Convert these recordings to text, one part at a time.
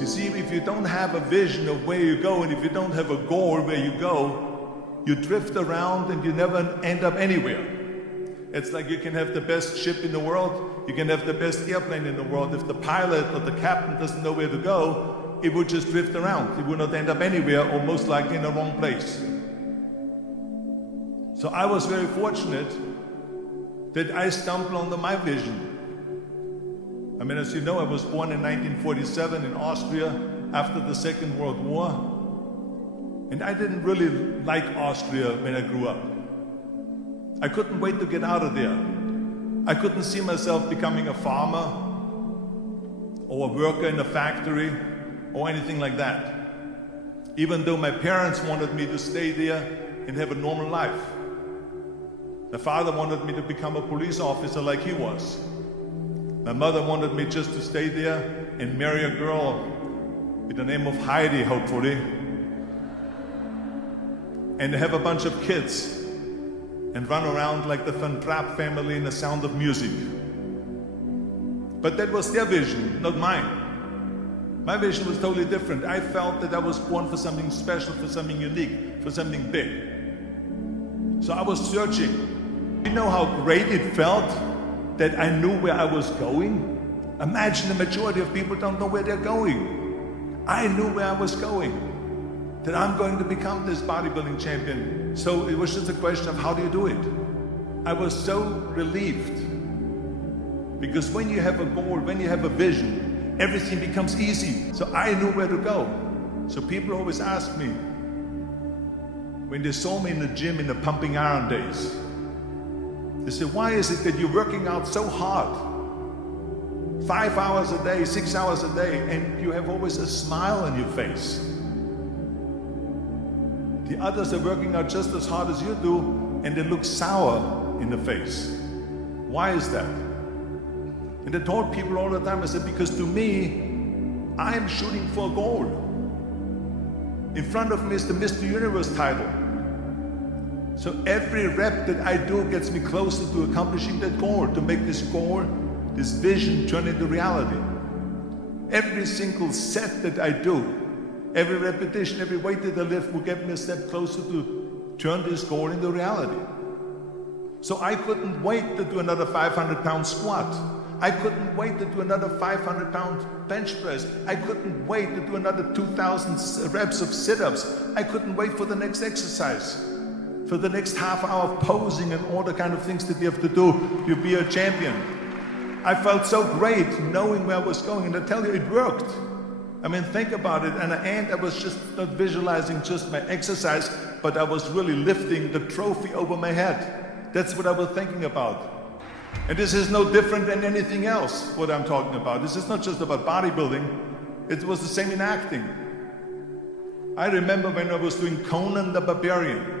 You see, if you don't have a vision of where you go, and if you don't have a goal where you go, you drift around and you never end up anywhere. It's like you can have the best ship in the world, you can have the best airplane in the world. If the pilot or the captain doesn't know where to go, it would just drift around. It would not end up anywhere, or most likely in the wrong place. So I was very fortunate that I stumbled onto my vision. I mean, as you know, I was born in 1947 in Austria after the Second World War. And I didn't really like Austria when I grew up. I couldn't wait to get out of there. I couldn't see myself becoming a farmer or a worker in a factory or anything like that. Even though my parents wanted me to stay there and have a normal life. My father wanted me to become a police officer like he was. My mother wanted me just to stay there and marry a girl with the name of Heidi, hopefully, and have a bunch of kids and run around like the Fenn family in The Sound of Music. But that was their vision, not mine. My vision was totally different. I felt that I was born for something special, for something unique, for something big. So I was searching. You know how great it felt that I knew where I was going? Imagine the majority of people don't know where they're going. I knew where I was going, that I'm going to become this bodybuilding champion. So it was just a question of how do you do it? I was so relieved, because when you have a goal, when you have a vision, everything becomes easy. So I knew where to go. So people always ask me, when they saw me in the gym in the pumping iron days, they said, why is it that you're working out so hard? 5 hours a day, 6 hours a day, and you have always a smile on your face. The others are working out just as hard as you do, and they look sour in the face. Why is that? And I told people all the time, I said, because to me, I'm shooting for a goal. In front of me is the Mr. Universe title. So every rep that I do gets me closer to accomplishing that goal, to make this goal, this vision turn into reality. Every single set that I do, every repetition, every weight that I lift will get me a step closer to turn this goal into reality. So I couldn't wait to do another 500-pound squat. I couldn't wait to do another 500-pound bench press. I couldn't wait to do another 2,000 reps of sit-ups. I couldn't wait for the next exercise, for the next half hour of posing and all the kind of things that you have to do to be a champion. I felt so great knowing where I was going, and I tell you, it worked. I mean, think about it. And at the end, I was just not visualizing just my exercise, but I was really lifting the trophy over my head. That's what I was thinking about. And this is no different than anything else, what I'm talking about. This is not just about bodybuilding. It was the same in acting. I remember when I was doing Conan the Barbarian.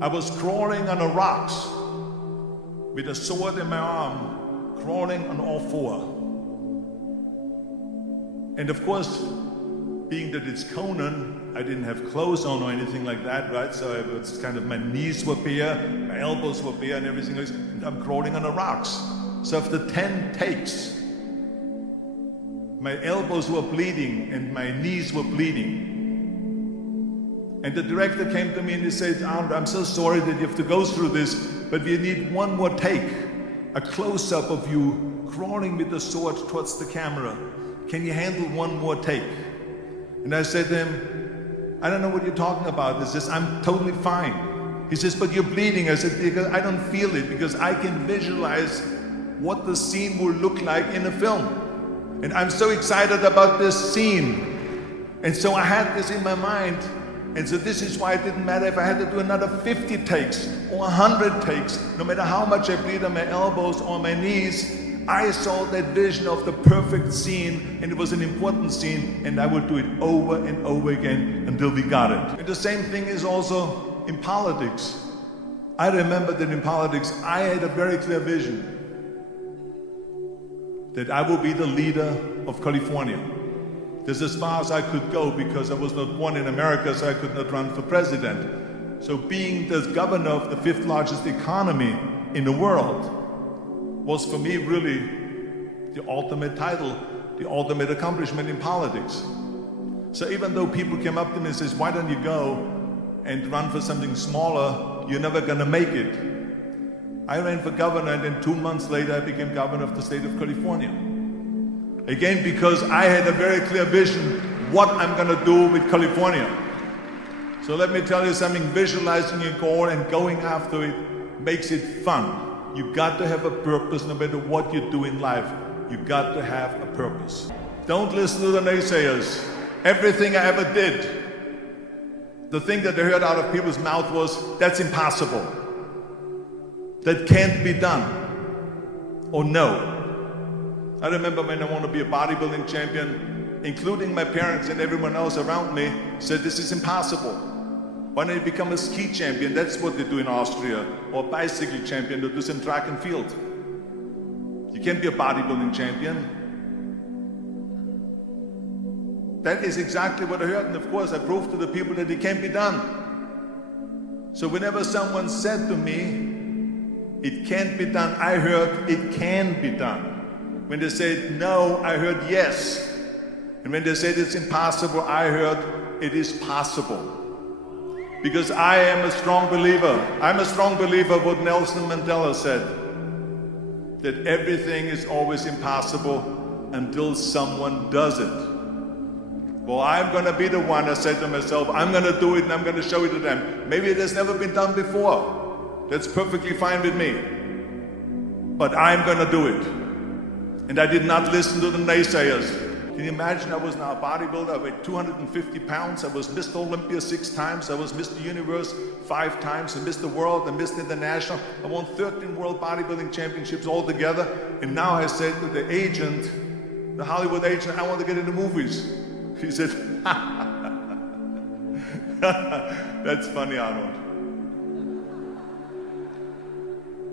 I was crawling on the rocks with a sword in my arm, crawling on all four. And of course, being that it's Conan, I didn't have clothes on or anything like that, right? So it was kind of, my knees were bare, my elbows were bare and everything else. And I'm crawling on the rocks. So after 10 takes, my elbows were bleeding and my knees were bleeding. And the director came to me and he said, Arnold, I'm so sorry that you have to go through this, but we need one more take. A close-up of you crawling with the sword towards the camera. Can you handle one more take? And I said to him, I don't know what you're talking about. He says, I'm totally fine. He says, but you're bleeding. I said, because I don't feel it, because I can visualize what the scene will look like in a film. And I'm so excited about this scene. And so I had this in my mind. And so this is why it didn't matter if I had to do another 50 takes or 100 takes, no matter how much I bleed on my elbows or my knees. I saw that vision of the perfect scene, and it was an important scene, and I would do it over and over again until we got it. And the same thing is also in politics. I remember that in politics, I had a very clear vision that I will be the leader of California. This is as far as I could go, because I was not born in America, so I could not run for president. So being the governor of the 5th largest economy in the world was for me really the ultimate title, the ultimate accomplishment in politics. So even though people came up to me and says, why don't you go and run for something smaller, you're never gonna make it. I ran for governor, and then 2 months later I became governor of the state of California. Again, because I had a very clear vision what I'm gonna do with California. So let me tell you something, visualizing your goal and going after it makes it fun. You've got to have a purpose no matter what you do in life. You've got to have a purpose. Don't listen to the naysayers. Everything I ever did, the thing that I heard out of people's mouth was, that's impossible. That can't be done. Or no. I remember when I wanted to be a bodybuilding champion, including my parents and everyone else around me, said this is impossible. Why don't you become a ski champion? That's what they do in Austria. Or a bicycle champion, they do some track and field. You can't be a bodybuilding champion. That is exactly what I heard, and of course I proved to the people that it can't be done. So whenever someone said to me, it can't be done, I heard, it can be done. When they said no, I heard yes. And when they said it's impossible, I heard it is possible. Because I am a strong believer. I'm a strong believer of what Nelson Mandela said. That everything is always impossible until someone does it. Well, I'm going to be the one, I said to myself, I'm going to do it and I'm going to show it to them. Maybe it has never been done before. That's perfectly fine with me. But I'm going to do it. And I did not listen to the naysayers. Can you imagine I was now a bodybuilder, I weighed 250 pounds, I was Mr. Olympia 6 times, I was Mr. Universe 5 times, and Mr. World and Mr. International. I won 13 World Bodybuilding Championships altogether. And now I said to the agent, the Hollywood agent, I want to get into movies. He said, that's funny, Arnold.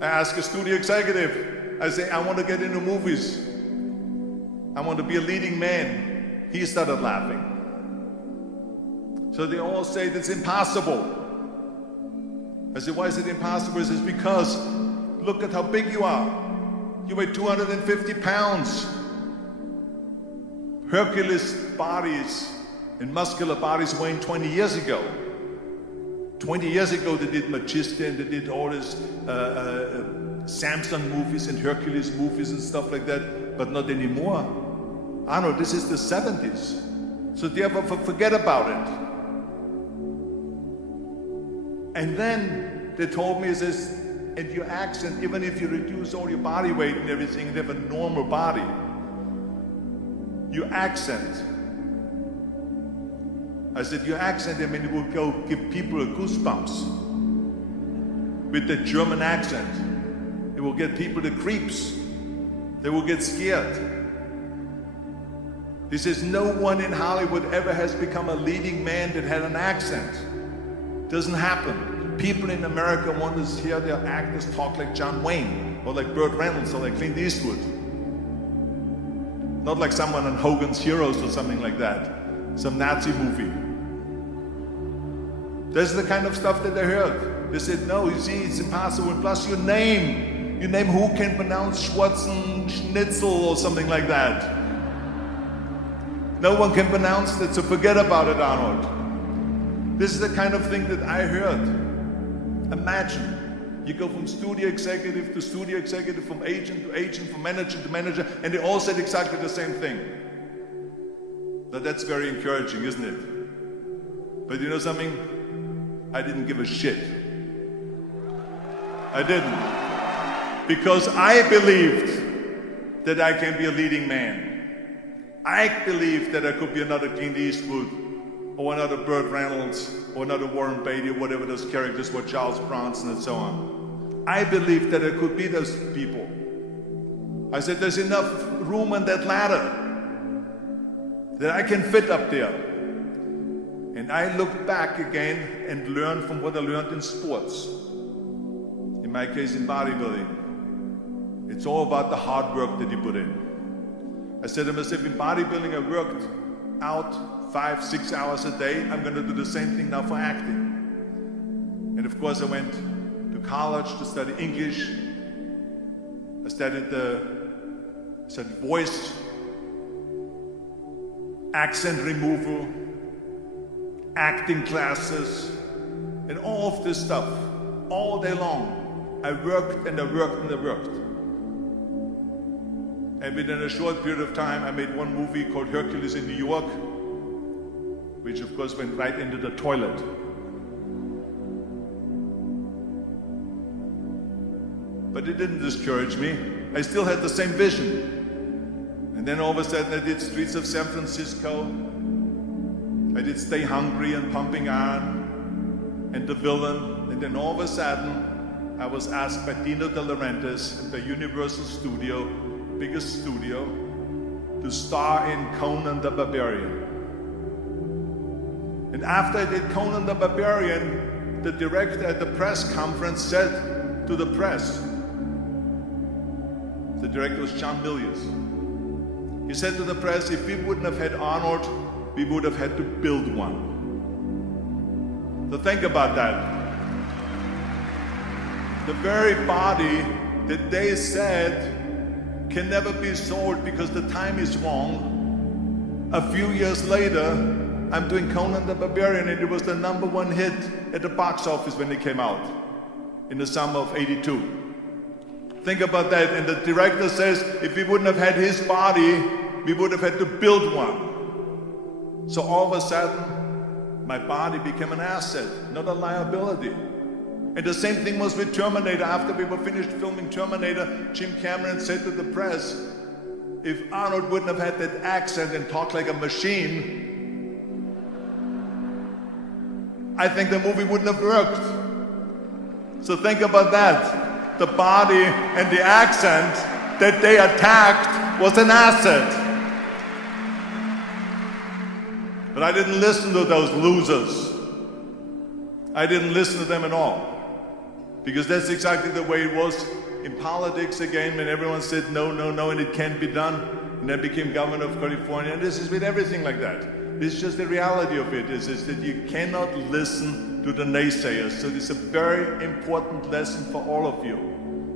I asked a studio executive, I say, I want to get into movies. I want to be a leading man. He started laughing. So they all say it's impossible. I said, why is it impossible? He says, because look at how big you are. You weigh 250 pounds. Hercules bodies and muscular bodies weighing 20 years ago. 20 years ago they did Magista and they did all this Samson movies and Hercules movies and stuff like that, but not anymore. Arnold, this is the 70s. So therefore forget about it. And then they told me, says, and your accent, even if you reduce all your body weight and everything and have a normal body, your accent. I said, your accent, I mean, it will go give people a goosebumps. With the German accent, it will get people the creeps. They will get scared. He says, no one in Hollywood ever has become a leading man that had an accent. Doesn't happen. People in America want to hear their actors talk like John Wayne, or like Burt Reynolds, or like Clint Eastwood. Not like someone on Hogan's Heroes or something like that. Some Nazi movie. That's the kind of stuff that they heard. They said, no, you see, it's impossible. And plus your name who can pronounce Schwarzenegger or something like that. No one can pronounce that, so forget about it, Arnold. This is the kind of thing that I heard. Imagine, you go from studio executive to studio executive, from agent to agent, from manager to manager, and they all said exactly the same thing. Now that's very encouraging, isn't it? But you know something? I didn't give a shit. I didn't. Because I believed that I can be a leading man. I believed that I could be another Clint Eastwood, or another Burt Reynolds, or another Warren Beatty, or whatever those characters were, Charles Bronson and so on. I believed that I could be those people. I said, there's enough room on that ladder that I can fit up there. And I looked back again and learned from what I learned in sports. In my case, in bodybuilding. It's all about the hard work that you put in. I said to myself, in bodybuilding, I worked out 5-6 hours a day. I'm going to do the same thing now for acting. And of course, I went to college to study English. I studied voice. accent removal, acting classes, and all of this stuff, all day long. I worked and I worked and I worked. And within a short period of time, I made one movie called Hercules in New York, which of course went right into the toilet. But it didn't discourage me. I still had the same vision. And then all of a sudden I did Streets of San Francisco. I did Stay Hungry and Pumping Iron and The Villain. And then all of a sudden I was asked by Dino De Laurentiis and by Universal Studio, biggest studio, to star in Conan the Barbarian. And after I did Conan the Barbarian, the director at the press conference said to the press, the director was John Milius. He said to the press, if we wouldn't have had Arnold, we would have had to build one. So think about that. The very body that they said can never be sold because the time is wrong. A few years later, I'm doing Conan the Barbarian, and it was the #1 hit at the box office when it came out in the summer of '82. Think about that. And the director says, if we wouldn't have had his body, we would have had to build one. So all of a sudden, my body became an asset, not a liability. And the same thing was with Terminator. After we were finished filming Terminator, Jim Cameron said to the press, if Arnold wouldn't have had that accent and talked like a machine, I think the movie wouldn't have worked. So think about that. The body and the accent that they attacked was an asset. But I didn't listen to those losers. I didn't listen to them at all. Because that's exactly the way it was in politics again, when everyone said no, no, no, and it can't be done. And I became governor of California, and this is with everything like that. It's just the reality of it is that you cannot listen to the naysayers. So it's a very important lesson for all of you.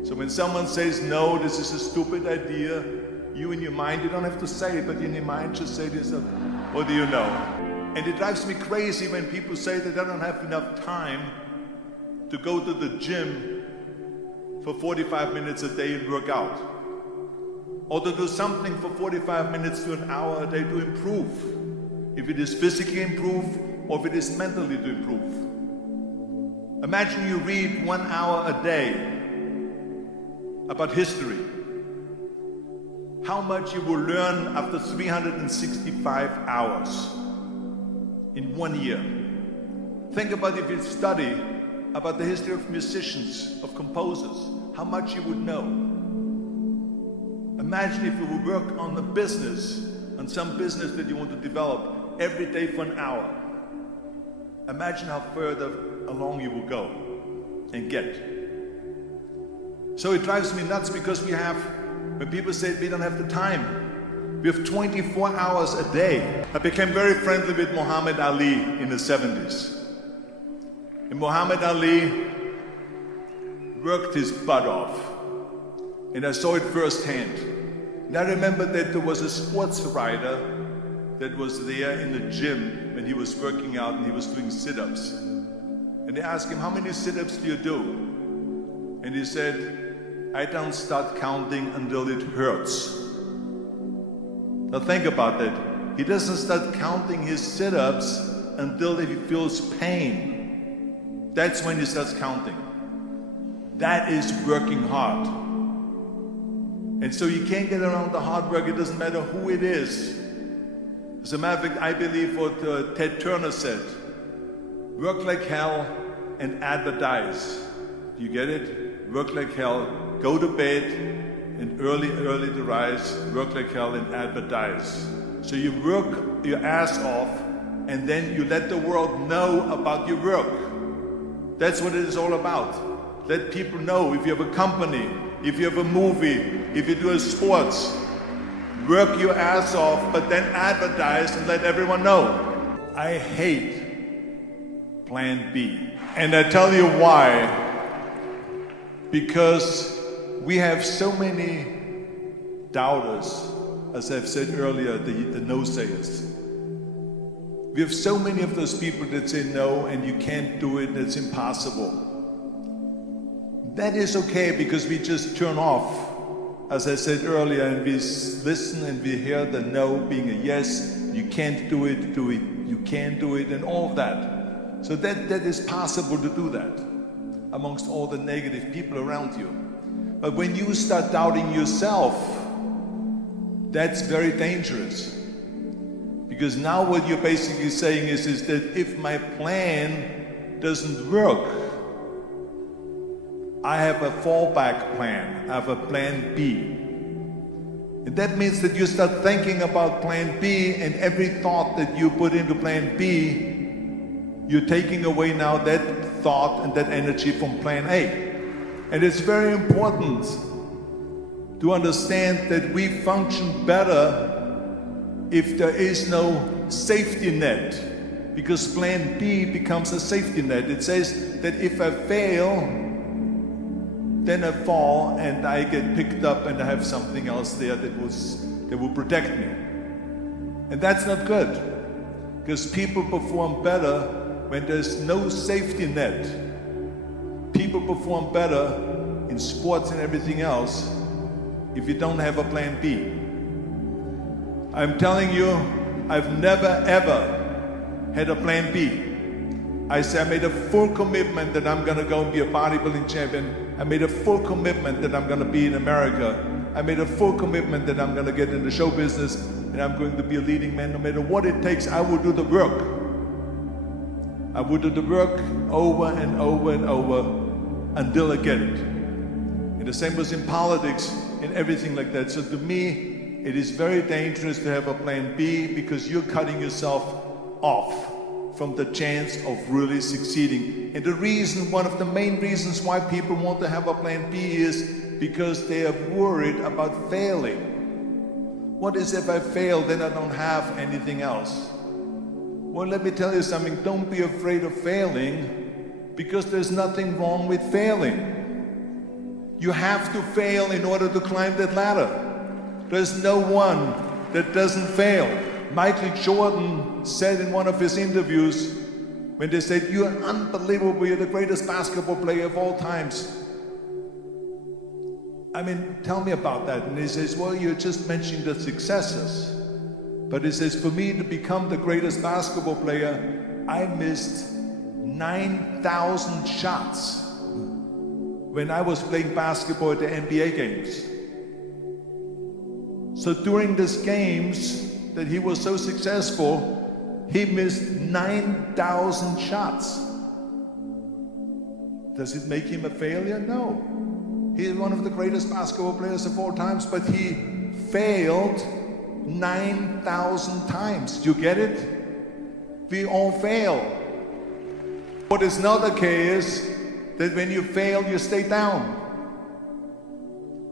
So when someone says, no, this is a stupid idea, you in your mind, you don't have to say it, but in your mind just say to yourself, what do you know? And it drives me crazy when people say that they don't have enough time to go to the gym for 45 minutes a day and work out. Or to do something for 45 minutes to an hour a day to improve. If it is physically improve or if it is mentally to improve. Imagine you read 1 hour a day about history. How much you will learn after 365 hours in 1 year. Think about if you study about the history of musicians, of composers, how much you would know. Imagine if you would work on a business, on some business that you want to develop every day for an hour. Imagine how further along you will go and get. So it drives me nuts because we have, when people say we don't have the time, we have 24 hours a day. I became very friendly with Muhammad Ali in the 70s. And Muhammad Ali worked his butt off. And I saw it firsthand. And I remember that there was a sports writer that was there in the gym when he was working out and he was doing sit-ups. And they asked him, how many sit-ups do you do? And he said, I don't start counting until it hurts. Now think about that. He doesn't start counting his sit-ups until he feels pain. That's when he starts counting. That is working hard. And so you can't get around the hard work. It doesn't matter who it is. As a matter of fact, I believe what Ted Turner said. Work like hell and advertise. Do you get it? Work like hell, go to bed, and early to rise, work like hell and advertise. So you work your ass off, and then you let the world know about your work. That's what it is all about. Let people know if you have a company, if you have a movie, if you do a sports, work your ass off, but then advertise and let everyone know. I hate Plan B. And I tell you why. Because we have so many doubters, as I've said earlier, the no-sayers. We have so many of those people that say no and you can't do it, it's impossible. That is okay because we just turn off, as I said earlier, and we listen and we hear the no being a yes. You can't do it, you can do it, and all of that. So that is possible to do that amongst all the negative people around you. But when you start doubting yourself, that's very dangerous. Because now what you're basically saying is that if my plan doesn't work, I have a fallback plan, I have a plan B. And that means that you start thinking about plan B, and every thought that you put into plan B, you're taking away now that thought and that energy from plan A. And it's very important to understand that we function better if there is no safety net, because plan B becomes a safety net. It says that if I fail, then I fall and I get picked up and I have something else there that will protect me. And that's not good, because people perform better when there's no safety net. People perform better in sports and everything else if you don't have a plan B. I'm telling you, I've never ever had a plan B. I made a full commitment that I'm gonna go and be a bodybuilding champion. I made a full commitment that I'm gonna be in America. I made a full commitment that I'm gonna get in the show business and I'm going to be a leading man. No matter what it takes, I will do the work. I will do the work over and over and over until I get it. And the same was in politics and everything like that. So to me, it is very dangerous to have a plan B, because you're cutting yourself off from the chance of really succeeding. And the reason, one of the main reasons why people want to have a plan B is because they are worried about failing. What is if I fail, then I don't have anything else? Well, let me tell you something, don't be afraid of failing, because there's nothing wrong with failing. You have to fail in order to climb that ladder. There's no one that doesn't fail. Michael Jordan said in one of his interviews, when they said, "You're unbelievable, you're the greatest basketball player of all times." I mean, tell me about that. And he says, "Well, you're just mentioning the successes." But he says, "For me to become the greatest basketball player, I missed 9,000 shots when I was playing basketball at the NBA games." So during these games that he was so successful, he missed 9,000 shots. Does it make him a failure? No. He is one of the greatest basketball players of all times, but he failed 9,000 times. Do you get it? We all fail. What is not okay is that when you fail, you stay down.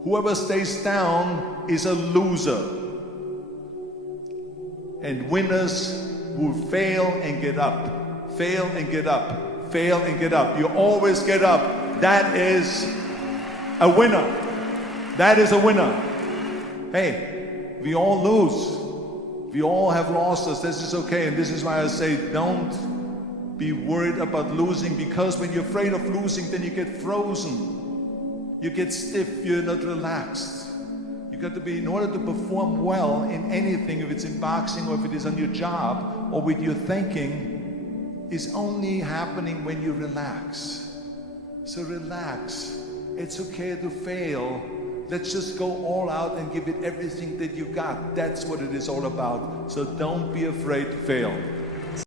Whoever stays down is a loser. And winners will fail and get up, fail and get up, fail and get up. You always get up. That is a winner. That is a winner. Hey, we all lose. We all have losses. This is okay. And this is why I say don't be worried about losing, because when you're afraid of losing, then you get frozen. You get stiff. You're not relaxed. You got to be, in order to perform well in anything, if it's in boxing or if it is on your job or with your thinking, is only happening when you relax. So relax. It's okay to fail. Let's just go all out and give it everything that you got. That's what it is all about. So don't be afraid to fail.